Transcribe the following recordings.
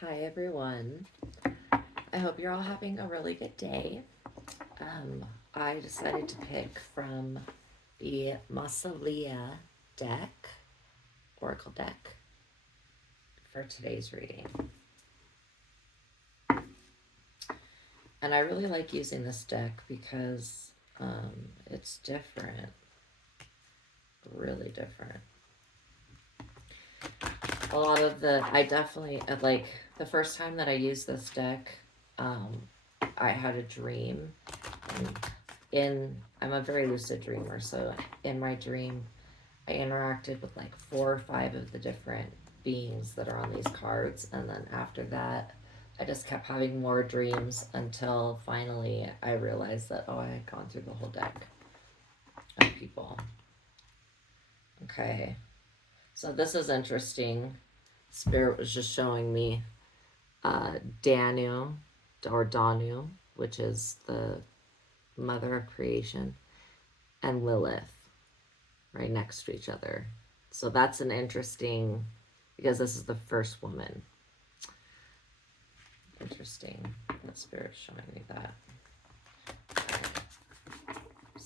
Hi everyone. I hope you're all having a really good day. I decided to pick from the Mausolea Deck, Oracle deck, for today's reading. And I really like using this deck because it's different, really different. A lot of I definitely, like, the first time that I used this deck, I had a dream. And I'm a very lucid dreamer, so in my dream, I interacted with like 4 or 5 of the different beings that are on these cards. And then after that, I just kept having more dreams until finally I realized that, I had gone through the whole deck of people. Okay. So this is interesting. Spirit was just showing me Danu, or Danu, which is the mother of creation, and Lilith right next to each other. So that's an interesting, because this is the first woman. Interesting that Spirit's showing me that.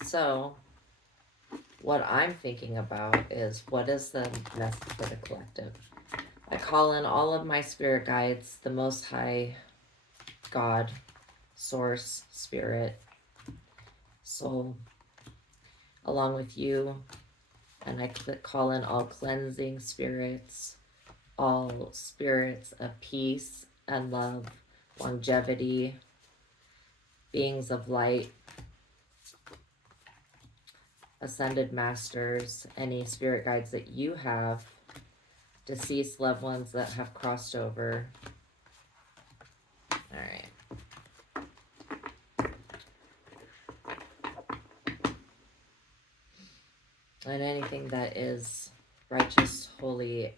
So what I'm thinking about is, what is the message for the collective? I call in all of my spirit guides, the Most High, God, Source, Spirit, Soul, along with you, and I call in all cleansing spirits, all spirits of peace and love, longevity, beings of light, ascended masters, any spirit guides that you have, deceased loved ones that have crossed over. All right. And anything that is righteous, holy,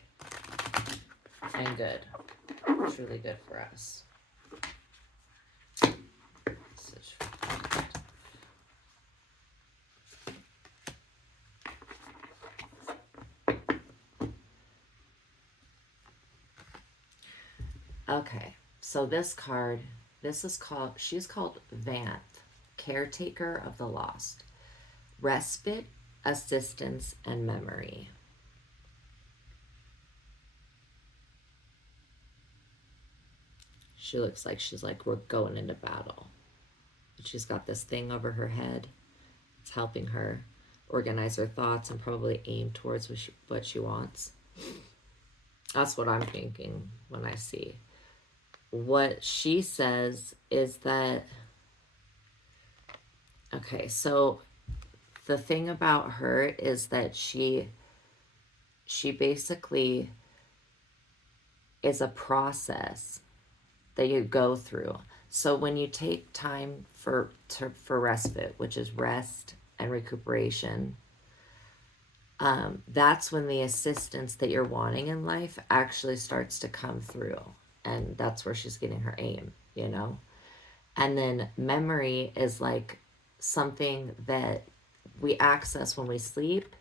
and good, truly good for us. Okay, so this card, she's called Vanth, caretaker of the lost, respite, assistance, and memory. She looks like she's like, we're going into battle. She's got this thing over her head. It's helping her organize her thoughts and probably aim towards what she wants. That's what I'm thinking when I see. What she says is that, okay, so the thing about her is that she basically is a process that you go through. So when you take time for respite, which is rest and recuperation, that's when the assistance that you're wanting in life actually starts to come through. And that's where she's getting her aim, you know? And then memory is like something that we access when we sleep.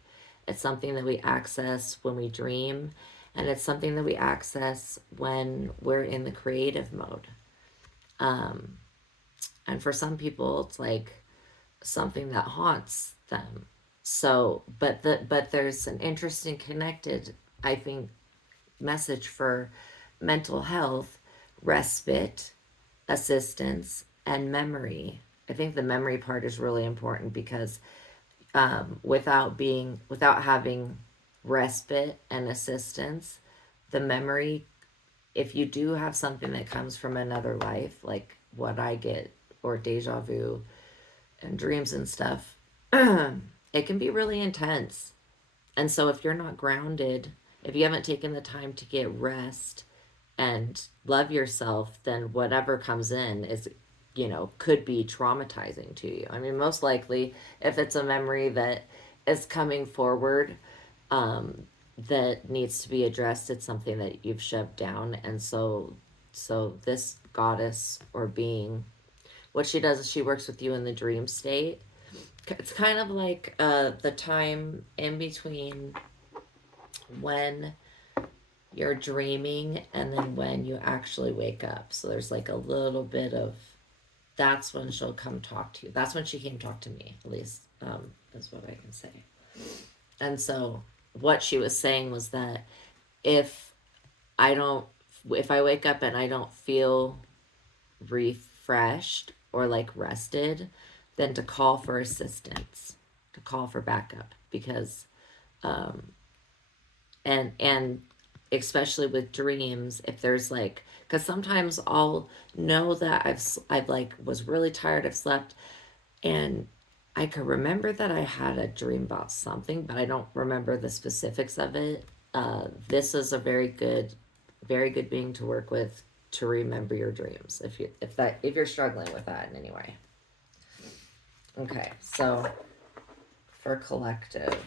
It's something that we access when we dream. And it's something that we access when we're in the creative mode. And for some people, it's like something that haunts them. So, but there's an interesting connected, I think, message for mental health, respite, assistance, and memory. I think the memory part is really important because without having respite and assistance, the memory, if you do have something that comes from another life, like what I get, or deja vu and dreams and stuff, it can be really intense. And so if you're not grounded, if you haven't taken the time to get rest and love yourself, then whatever comes in is, could be traumatizing to you. I mean, most likely, if it's a memory that is coming forward, that needs to be addressed, it's something that you've shoved down. And so this goddess or being, what she does is she works with you in the dream state. It's kind of like the time in between when you're dreaming and then when you actually wake up. So there's like a little bit of, that's when she'll come talk to you. That's when she came talk to me, at least, is what I can say. And so what she was saying was that if I don't, if I wake up and I don't feel refreshed or like rested, then to call for assistance, to call for backup, because um, and especially with dreams, if there's like, because sometimes I'll know that I've like was really tired, I've slept, and I can remember that I had a dream about something, but I don't remember the specifics of it. This is a very good being to work with to remember your dreams if you're struggling with that in any way. Okay, so for collective,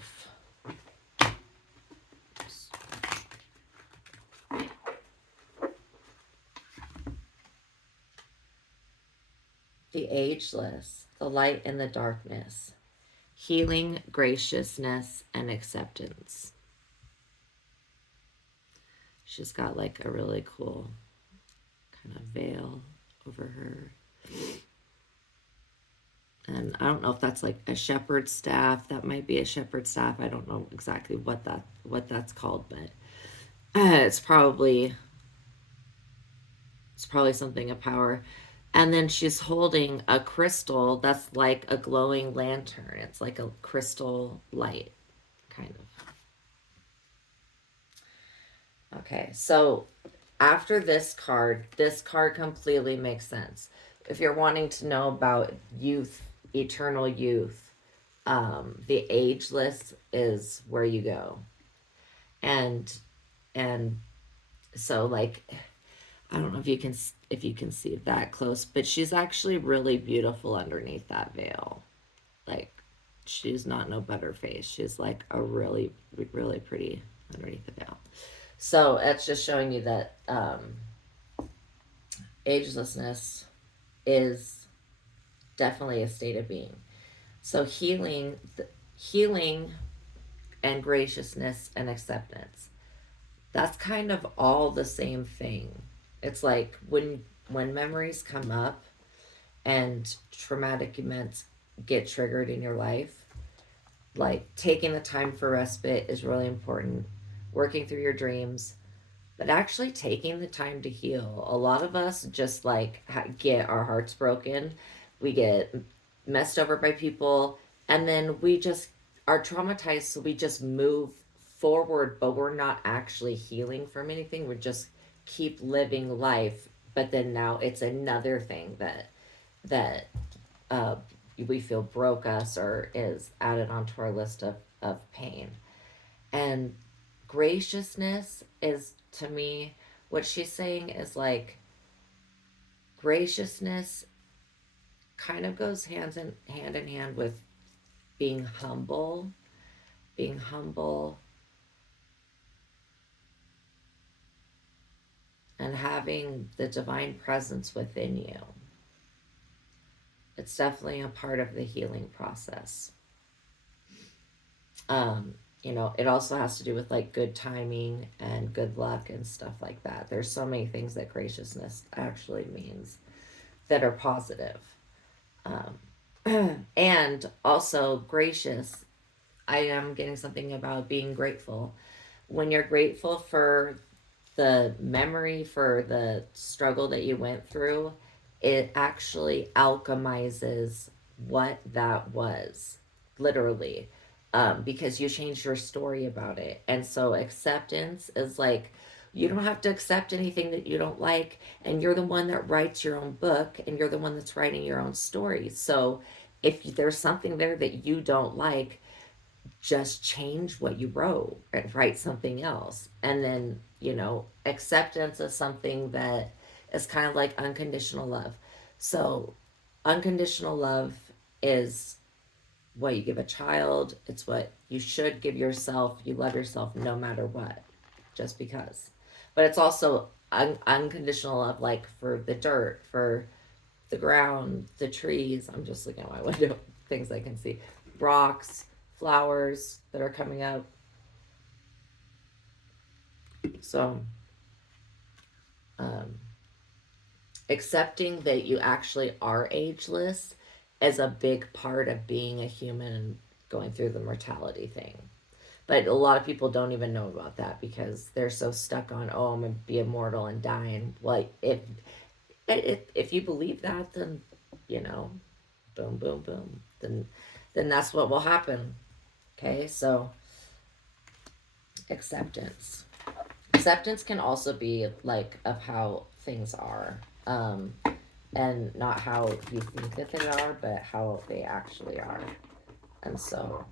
the ageless, the light in the darkness, healing, graciousness, and acceptance. She's got like a really cool kind of veil over her. And I don't know if that's like a shepherd's staff. That might be a shepherd's staff. I don't know exactly what that's called, but it's probably something of power. And then she's holding a crystal that's like a glowing lantern. It's like a crystal light, kind of. Okay, so after this card completely makes sense. If you're wanting to know about youth, eternal youth, the ageless is where you go. And and so like I don't know if you can see that close, but she's actually really beautiful underneath that veil. Like she's not no butterface. She's like a really really pretty underneath the veil. So it's just showing you that agelessness is definitely a state of being. So healing and graciousness and acceptance. That's kind of all the same thing. It's like when memories come up and traumatic events get triggered in your life, like taking the time for respite is really important. Working through your dreams, but actually taking the time to heal. A lot of us just like get our hearts broken. We get messed over by people, and then we just are traumatized, so we just move forward, but we're not actually healing from anything. We just keep living life, but then now it's another thing that uh, we feel broke us or is added onto our list of pain. And graciousness is, to me, what she's saying is like graciousness kind of goes hand in hand with being humble, being humble, and having the divine presence within you. It's definitely a part of the healing process. Um, it also has to do with like good timing and good luck and stuff like that. There's so many things that graciousness actually means that are positive. And also, gracious, I am getting something about being grateful. When you're grateful for the memory, for the struggle that you went through, it actually alchemizes what that was, literally, because you changed your story about it. And so acceptance is like, you don't have to accept anything that you don't like, and you're the one that writes your own book, and you're the one that's writing your own story. So if there's something there that you don't like, just change what you wrote and write something else. And then, acceptance is something that is kind of like unconditional love. So, unconditional love is what you give a child, it's what you should give yourself. You love yourself no matter what, just because. But it's also unconditional love, like for the dirt, for the ground, the trees. I'm just looking at my window, things I can see, rocks, flowers that are coming up. So, um, accepting that you actually are ageless is a big part of being a human and going through the mortality thing. But a lot of people don't even know about that because they're so stuck on, oh, I'm gonna be immortal and die. And like, if you believe that, then you know, boom, boom, boom. Then that's what will happen. Okay, so acceptance. Acceptance can also be like of how things are, and not how you think that they are, but how they actually are. And so,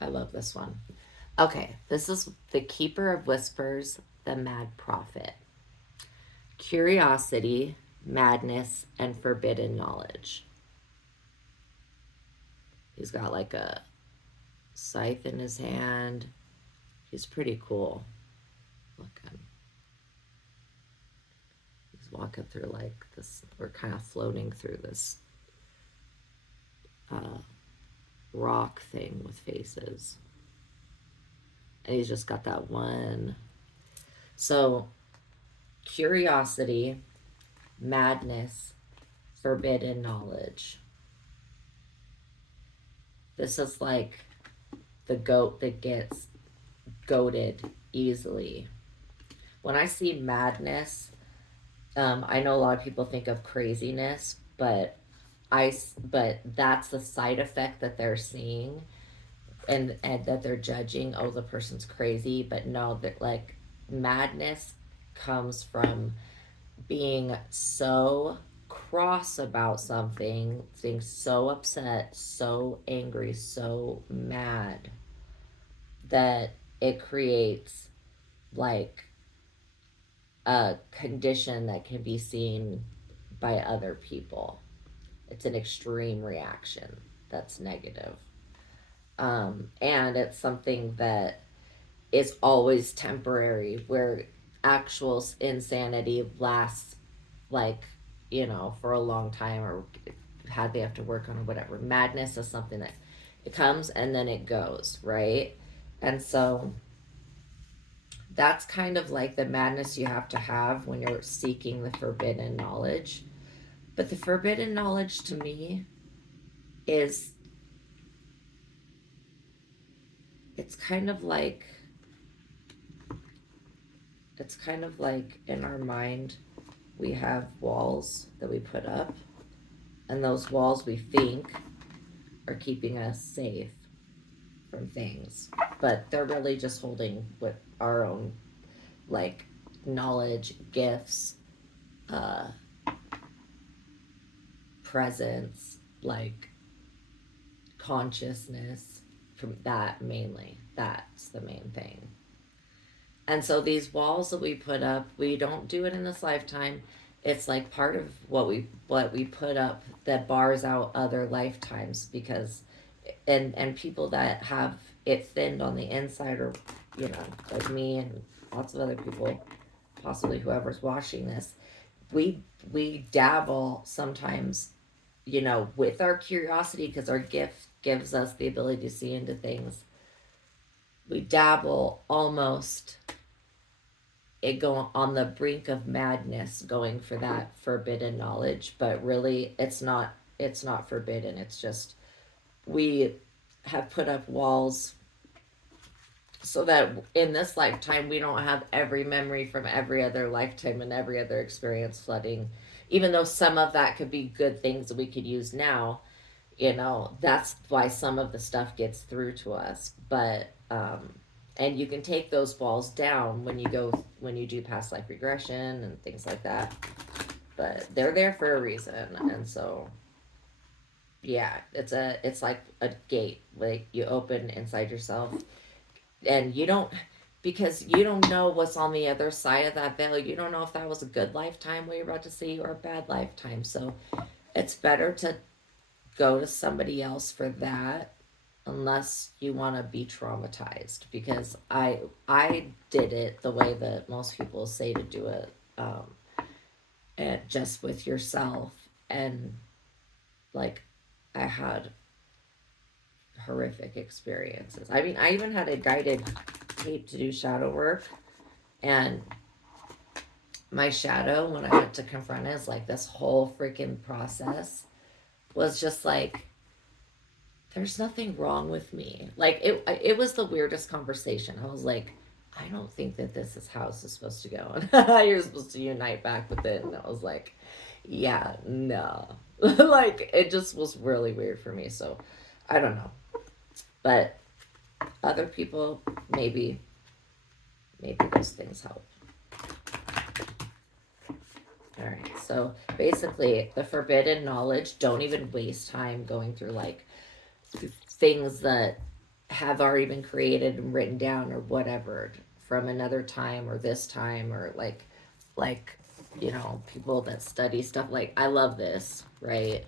I love this one. Okay, this is the Keeper of Whispers, the Mad Prophet. Curiosity, madness, and forbidden knowledge. He's got like a scythe in his hand. He's pretty cool looking. He's walking through like this, we're kind of floating through this uh, rock thing with faces. And he's just got that one. So, curiosity, madness, forbidden knowledge. This is like the goat that gets goaded easily. When I see madness, I know a lot of people think of craziness, but that's the side effect that they're seeing, and that they're judging. Oh, the person's crazy, but no, that like madness comes from being so cross about something, being so upset, so angry, so mad that it creates like a condition that can be seen by other people. It's an extreme reaction that's negative. And it's something that is always temporary, where actual insanity lasts like, for a long time, or how they have to work on, or whatever. Madness is something that it comes and then it goes, right? And so that's kind of like the madness you have to have when you're seeking the forbidden knowledge. But the forbidden knowledge to me is, it's kind of like it's kind of like in our mind we have walls that we put up, and those walls we think are keeping us safe from things, but they're really just holding what our own, like, knowledge, gifts, uh presence, like consciousness, from that. Mainly that's the main thing. And so these walls that we put up, we don't do it in this lifetime. It's like part of what we put up that bars out other lifetimes, because and people that have it thinned on the inside, or like me and lots of other people, possibly whoever's watching this, we we dabble sometimes, with our curiosity, because our gift gives us the ability to see into things. We dabble almost, it go on the brink of madness, going for that forbidden knowledge, but really it's not forbidden. It's just we have put up walls so that in this lifetime we don't have every memory from every other lifetime and every other experience flooding, even though some of that could be good things that we could use now. That's why some of the stuff gets through to us. But and you can take those walls down when you do past life regression and things like that, but they're there for a reason. And so, yeah, it's like a gate, like you open inside yourself, and you don't, because you don't know what's on the other side of that veil. You don't know if that was a good lifetime what you're about to see, or a bad lifetime. So it's better to go to somebody else for that, unless you want to be traumatized, because I did it the way that most people say to do it. and just with yourself. And like, I had horrific experiences. I mean, I even had a guided tape to do shadow work, and my shadow, when I went to confront it, like this whole freaking process was just like, there's nothing wrong with me. Like, it was the weirdest conversation. I was like, I don't think that this is how this is supposed to go. And you're supposed to unite back with it. And I was like, yeah, no. Like, it just was really weird for me. So, I don't know. But other people, maybe those things help. All right. So basically, the forbidden knowledge, don't even waste time going through like things that have already been created and written down or whatever from another time or this time, or like people that study stuff. Like, I love this, right?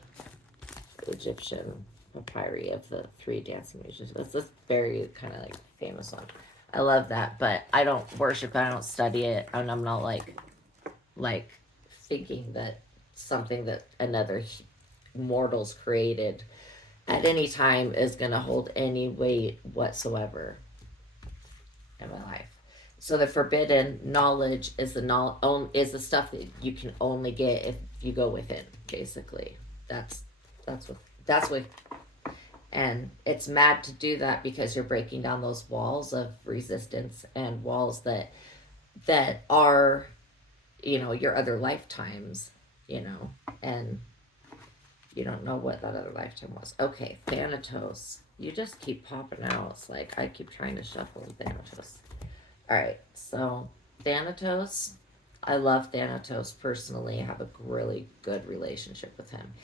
Egyptian papyri of the three dancing musicians. That's this very kind of like famous one. I love that, but I don't worship it. I don't study it, and I'm not like thinking that something that another mortal's created at any time is going to hold any weight whatsoever in my life. So the forbidden knowledge is the stuff that you can only get if you go within. Basically, that's what, and it's mad to do that because you're breaking down those walls of resistance and walls that are your other lifetimes, and you don't know what that other lifetime was. Okay, Thanatos. You just keep popping out. It's like I keep trying to shuffle Thanatos. All right, so Thanatos. I love Thanatos personally. I have a really good relationship with him.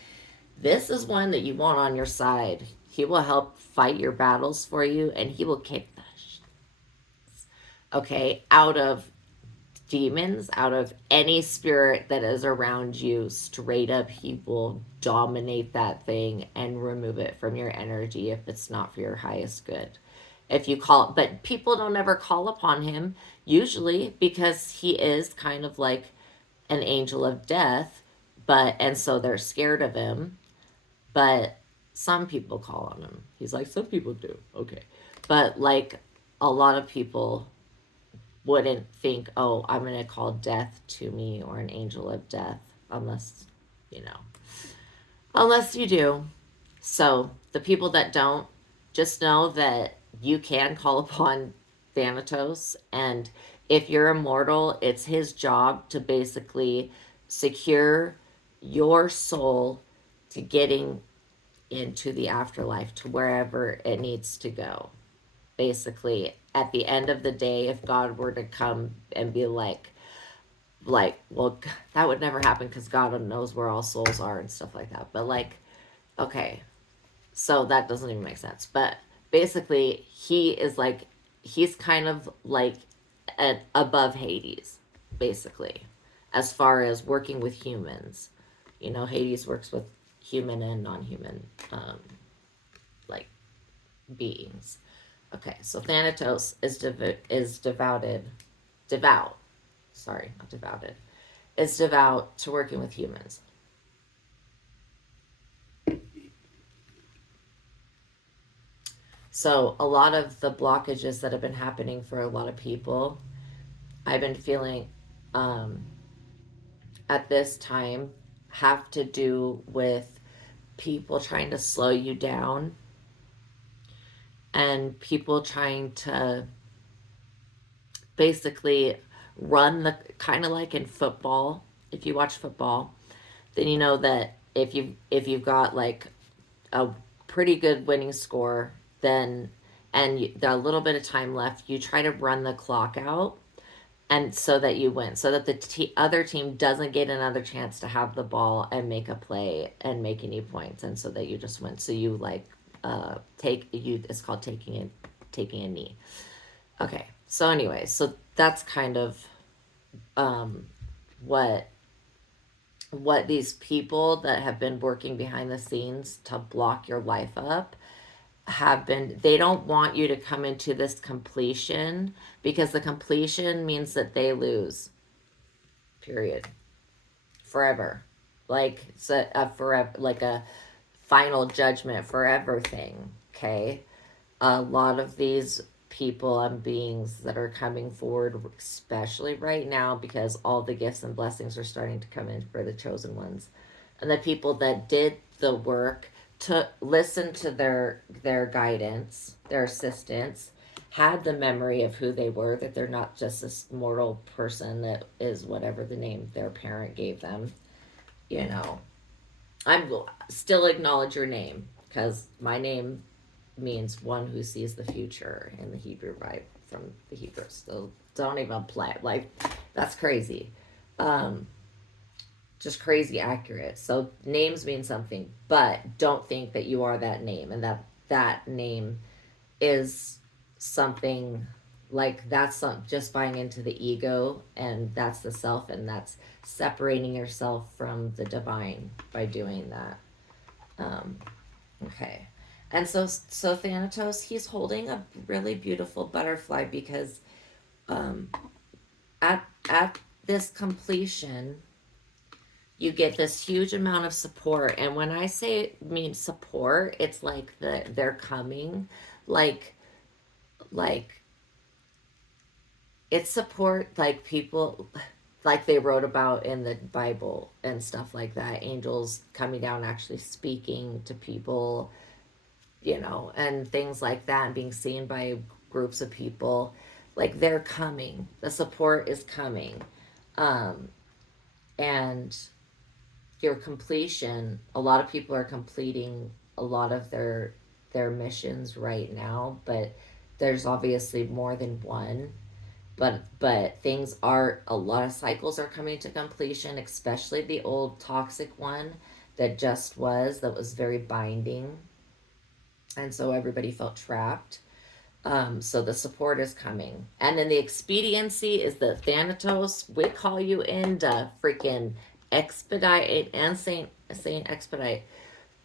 This is one that you want on your side. He will help fight your battles for you, and he will kick the out of demons, out of any spirit that is around you. Straight up, he will dominate that thing and remove it from your energy if it's not for your highest good. If you call, but people don't ever call upon him usually because he is kind of like an angel of death, and so they're scared of him. But some people call on him. He's like, some people do. Okay. But like, a lot of people wouldn't think, oh, I'm going to call death to me or an angel of death, unless, unless you do. So the people that don't, just know that you can call upon Thanatos, and if you're immortal, it's his job to basically secure your soul to getting into the afterlife, to wherever it needs to go. Basically, at the end of the day, if God were to come and be well, that would never happen because God knows where all souls are and stuff like that. But like, okay, so that doesn't even make sense. But basically, he's kind of like above Hades, basically, as far as working with humans. Hades works with human and non-human, like, beings. Okay, so Thanatos is devout. Sorry, not devouted. Is devout to working with humans. So a lot of the blockages that have been happening for a lot of people, I've been feeling at this time, have to do with people trying to slow you down and people trying to basically run the kind of like in football. If you watch football, then you know that if you've got like a pretty good winning score, then a little bit of time left, you try to run the clock out, and so that you win, so that the other team doesn't get another chance to have the ball and make a play and make any points, and so that you just win. So you like it's called taking a knee. Okay, so anyway, so that's kind of what these people that have been working behind the scenes to block your life up have been. They don't want you to come into this completion, because the completion means that they lose, period, forever. Like it's a forever, like a final judgment for everything. Okay, a lot of these people and beings that are coming forward, especially right now, because all the gifts and blessings are starting to come in for the chosen ones, and the people that did the work to listen to their guidance, their assistance, had the memory of who they were, that they're not just this mortal person that is whatever the name their parent gave them. You know, I'm still acknowledge your name, because my name means one who sees the future in the Hebrew Bible, from the Hebrews. So don't even play. Like, that's crazy. Um, just crazy accurate. So names mean something, but don't think that you are that name, and that name is something like that's just buying into the ego, and that's the self, and that's separating yourself from the divine by doing that. Um, okay. And so Thanatos, he's holding a really beautiful butterfly, because um, at this completion, you get this huge amount of support. And when I say mean support, it's like they're coming, like like it's support, like people, like they wrote about in the Bible and stuff like that. Angels coming down, actually speaking to people, and things like that, and being seen by groups of people. Like, they're coming. The support is coming. Um, and your completion, a lot of people are completing a lot of their missions right now, but there's obviously more than one. But things are, a lot of cycles are coming to completion, especially the old toxic one that was very binding, and so everybody felt trapped. So the support is coming. And then the expediency is the Thanatos. We call you in to freaking expedite, and Saint expedite,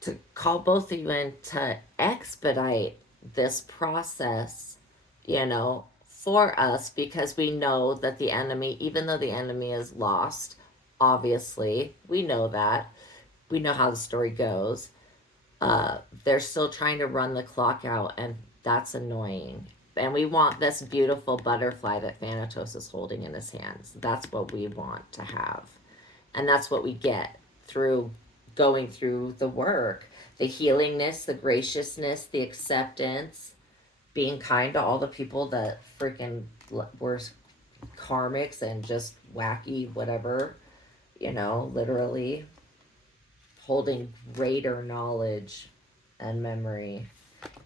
to call both of you in to expedite this process, for us, because we know that the enemy, even though the enemy is lost, obviously, we know that. We know how the story goes. They're still trying to run the clock out, and that's annoying. And we want this beautiful butterfly that Thanatos is holding in his hands. That's what we want to have. And that's what we get through going through the work, the healingness, the graciousness, the acceptance, being kind to all the people that freaking were karmics and just wacky, whatever, literally holding greater knowledge and memory,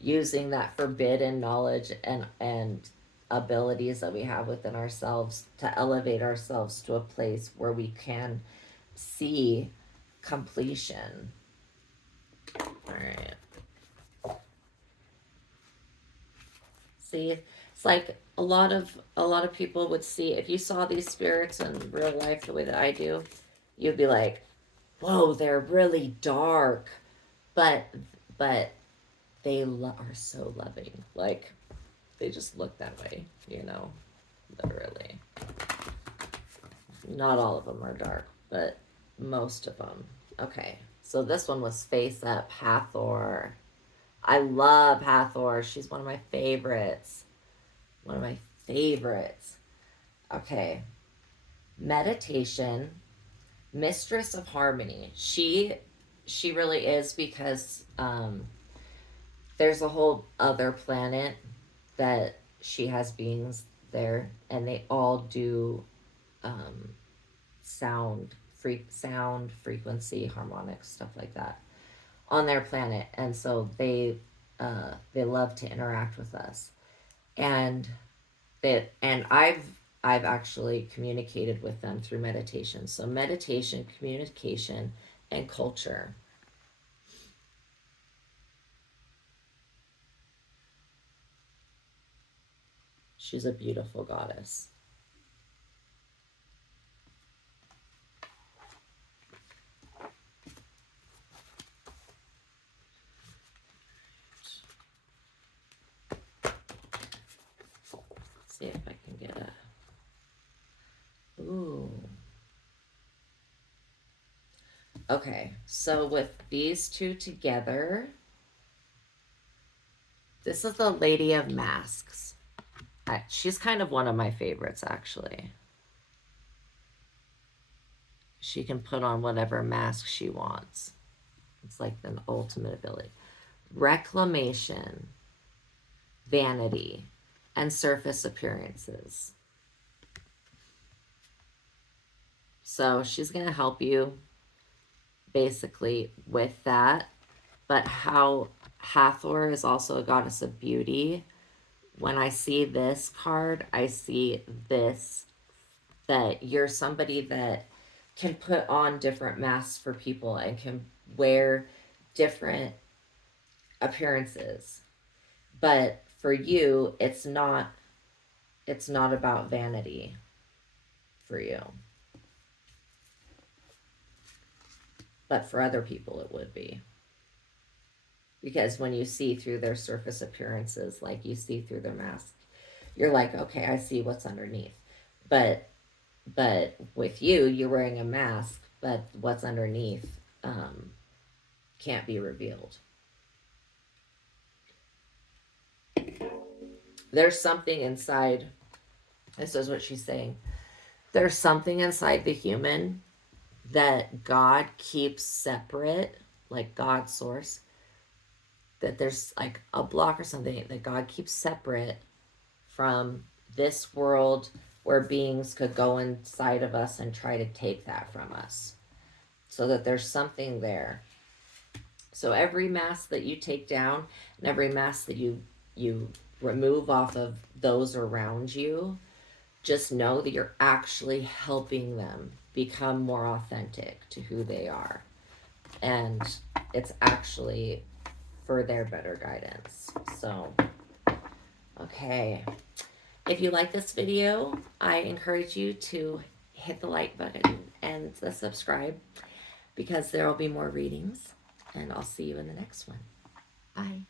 using that forbidden knowledge and abilities that we have within ourselves to elevate ourselves to a place where we can see completion. All right. See, it's like a lot of people would see, if you saw these spirits in real life the way that I do, you'd be like, "Whoa, they're really dark," but but they are so loving. Like, they just look that way, literally. Not all of them are dark, but most of them. Okay, so this one was Face Up, Hathor. I love Hathor. She's one of my favorites. One of my favorites. Okay. Meditation, Mistress of Harmony. She really is, because there's a whole other planet that she has beings there, and they all do um, sound frequency, harmonics, stuff like that on their planet, and so they love to interact with us, and I've actually communicated with them through meditation. So meditation, communication, and culture. She's a beautiful goddess. See if I can get a. Ooh. Okay, so with these two together, this is the Lady of Masks. She's kind of one of my favorites, actually. She can put on whatever mask she wants. It's like an ultimate ability. Reclamation, vanity, and surface appearances. So she's going to help you basically with that. But how Hathor is also a goddess of beauty. When I see this card, I see this, that you're somebody that can put on different masks for people and can wear different appearances. But for you, it's not about vanity for you. But for other people it would be. Because when you see through their surface appearances, like you see through their mask, you're like, okay, I see what's underneath. But with you, you're wearing a mask, but what's underneath can't be revealed. There's something inside. This is what she's saying. There's something inside the human that God keeps separate, like God's source, that there's like a block or something that God keeps separate from this world where beings could go inside of us and try to take that from us. So that there's something there. So every mask that you take down and every mask that you remove off of those around you, just know that you're actually helping them become more authentic to who they are. And it's actually for their better guidance. So, okay. If you like this video, I encourage you to hit the like button and the subscribe, because there will be more readings. And I'll see you in the next one. Bye.